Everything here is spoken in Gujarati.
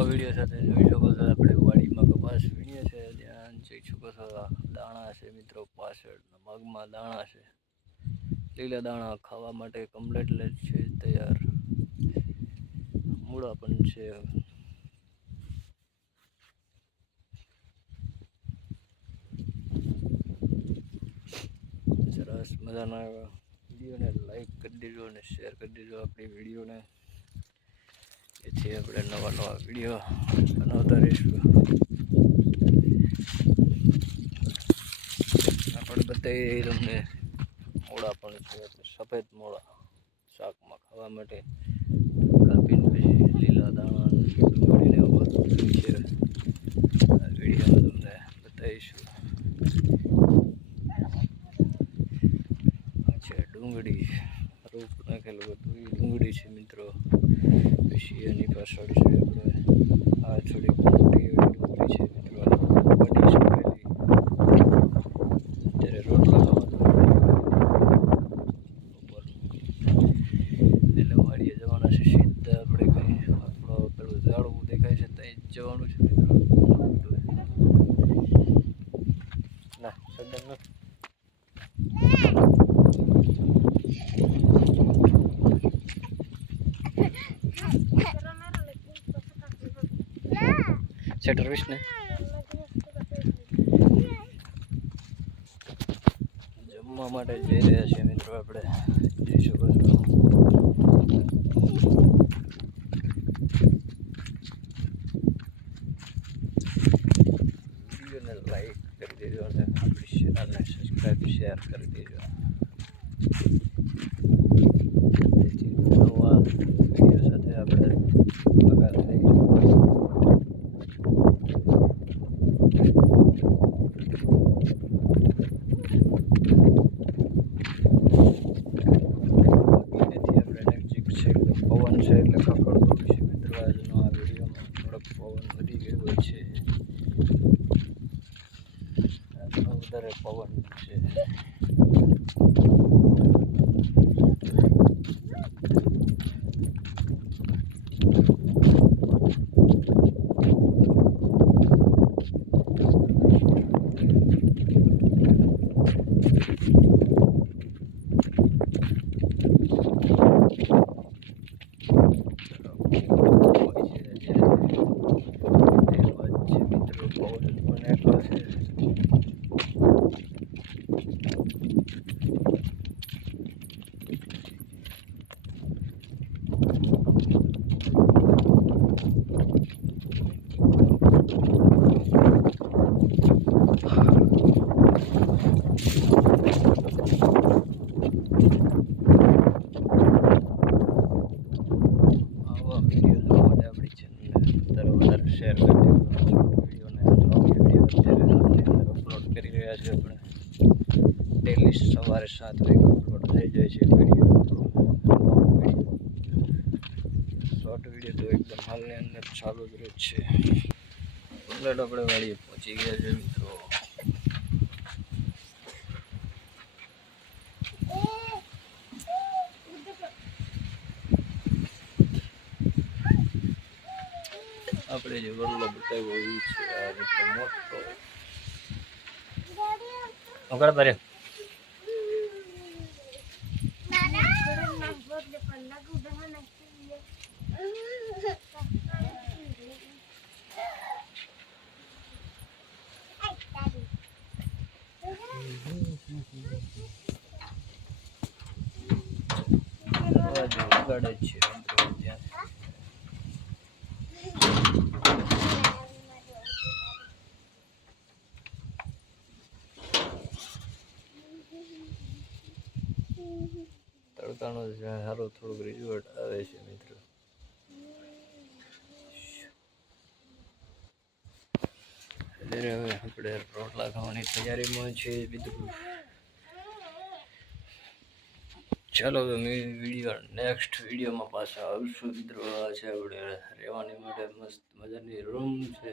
નવા વીડિયો સાથે જોઈ શકો છો. આપણે વાડીમાં કપાસ વીણીએ છે ત્યાં જોઈ શકો છો. દાણા છે મિત્રો પાછળ મગમાં દાણા છે. લીલા દાણા ખાવા માટે કમ્પ્લેટ છે, તૈયાર. મૂળા પણ છે. સરસ મજાના વિડીયોને લાઈક કરી દેજો અને શેર કરી દેજો આપણી વિડીયોને. જેથી આપણે નવા નવા વીડિયો બનાવતા રહીશું. આપણે બતાવીએ તમને મોળા પણ છે સફેદ મોળા શાકમાં ખાવા માટે કાપીને પછી લીલા દાણા ડુંગળીને એવું બધું છે આ વિડીયોમાં તમને બતાવીશું આ છે ડુંગળી રૂપ હતું એ ડુંગળી છે મિત્રો. પછી એની પાછળ છે આપણે આ થોડી મોટી ડુંગળી છે મિત્રો. બની શકેલી અત્યારે રોટલા જવાના છે. સીધા આપણે કંઈ આપણો પેલું ઝાડવું દેખાય છે, ત્યાં જવાનું છે મિત્રો. શટર વીસ જમવા માટે જઈ રહ્યા છીએ મિત્રો આપણે. જઈ શકો છો. લાઈક કરી દેજો અને આપણી ચેનલને સબસ્ક્રાઈબ શેર કરી દેજો જેથી નવા વીડિયો સાથે આપણે પગાર લઈશું બાકી આપણે નજીક છે એટલે એટલે ખકડતો છે. મિત્રો આજનો આ વિડીયોમાં થોડોક પવન વધી ગયો છે આજનો વધારે પવન છે મિત્રો પવન પણ એટલો છે આવા વીડિયો જોવા માટે આપણી ચેનલને વધારે વધારે શેર કરી દેજો વિડીયોને નવો વીડિયો અત્યારે આની અંદર અપલોડ કરી રહ્યા આપણે ડેલી સવારે સાત વાગે અપલોડ થઈ જાય છે શોર્ટ વીડિયો તો એકદમ હાલની અંદર ચાલુ જ રહે છે. કમ્પ્લેટ આપણે વાળીએ, પહોંચી ગયા છે મિત્રો. આપણે જે વરલો બતાવ્યો એ છે આ મોટો તારે અવાજ વગાડે છે મિત્રો ત્યાં તડકાનો સારો થોડુંક આવે છે મિત્રો. અત્યારે હવે આપણે રોટલા ખાવાની તૈયારીમાં છે બીજું ચાલો તો વીડિયો નેક્સ્ટ વિડીયોમાં પાછા આવીશું મિત્રો. આ છે આપણે રહેવાની માટે મસ્ત મજાની રૂમ છે.